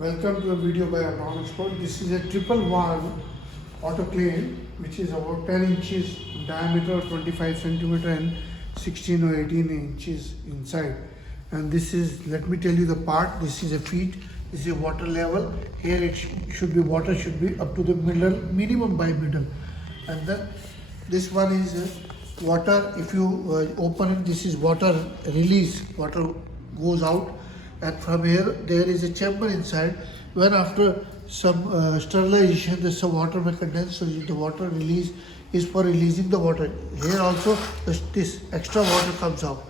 Welcome to a video by Abron Eng. This is a triple valve autoclave which is about 10 inches in diameter, 25 centimeter and 16 or 18 inches inside. And this is, let me tell you the part, this is a feet, this is a water level. Here it should be, water should be up to the middle, minimum by middle. And then this one is water, if you open it, this is water release, water goes out. And from here there is a chamber inside. When after some sterilization, there's some water may condense, so the water release is for releasing the water. Here also this extra water comes out.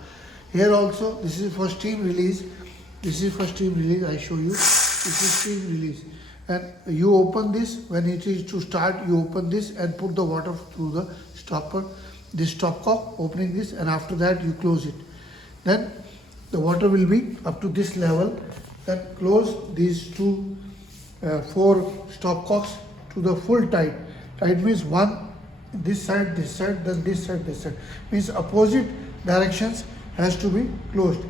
Here also this is for steam release. This is for steam release. I show you. This is steam release. And you open this when it is to start. You open this and put the water through the stopper. This stopcock, opening this, and after that you close it. Then the water will be up to this level. Then close these two 4 stopcocks to the full tight. Tight means one this side, then this side, this side. Means opposite directions has to be closed.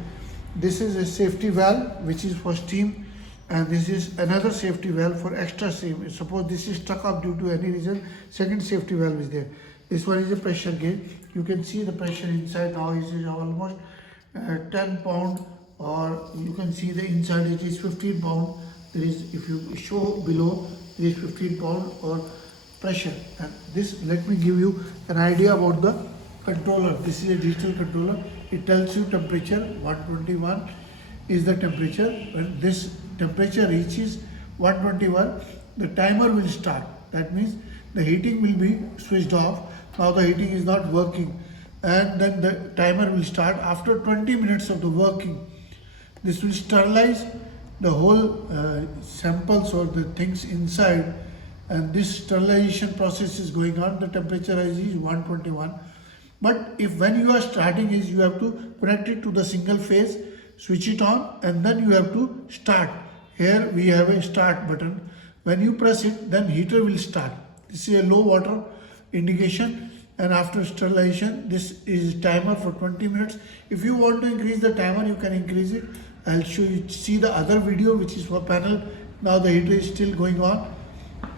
This is a safety valve which is for steam, and this is another safety valve for extra steam. Suppose this is stuck up due to any reason, second safety valve is there. This one is a pressure gauge. You can see the pressure inside now is almost 10 pound, or you can see the inside it is 15 pound. There is, if you show below, there is 15 pound or pressure. And this, let me give you an idea about the controller. This is a digital controller. It tells you temperature. 121 is the temperature. When this temperature reaches 121, the timer will start. That means the heating will be switched off. Now the heating is not working, and then the timer will start. After 20 minutes of the working, this will sterilize the whole samples or the things inside, and this sterilization process is going on. The temperature is 121. But if when you are starting is, you have to connect it to the single phase, switch it on, and then you have to start. Here we have a start button. When you press it, then heater will start. This is a low water indication, and after sterilization this is timer for 20 minutes. If you want to increase the timer, you can increase it. I'll show you, see the other video which is for panel. Now the heater is still going on.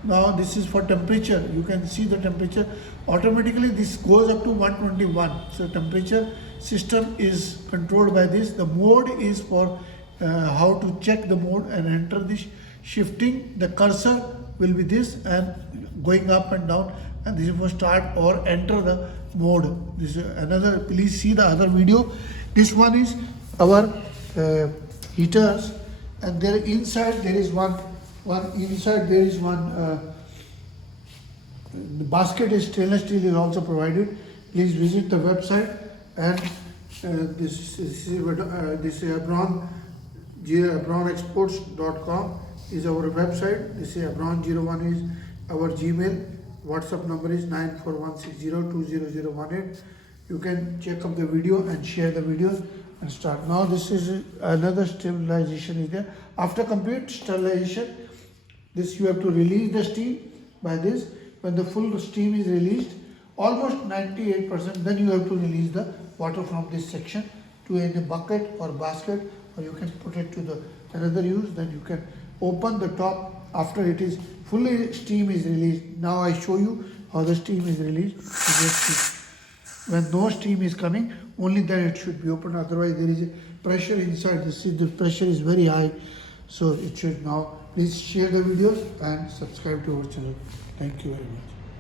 Now this is for temperature. You can see the temperature. Automatically this goes up to 121. So temperature system is controlled by this. The mode is for how to check the mode and enter this. Shifting the cursor will be this and going up and down, and this is for start or enter the mode. This is another, please see the other video. This one is our heaters, and there inside there is one inside there is one the basket is stainless steel is also provided. Please visit the website, and this is abronexports.com is our website. This is Abron01 is our Gmail. WhatsApp number is 9416020018. You can check up the video and share the videos and start. Now this is another sterilization is there. After complete sterilization, this you have to release the steam by this. When the full steam is released, almost 98%, then you have to release the water from this section to a bucket or basket, or you can put it to the another use. Then you can open the top after it is fully steam is released. Now I show you how the steam is released. When no steam is coming, only then it should be opened. Otherwise there is a pressure inside. This is, the pressure is very high, so it should now. Please share the videos and subscribe to our channel. Thank you very much.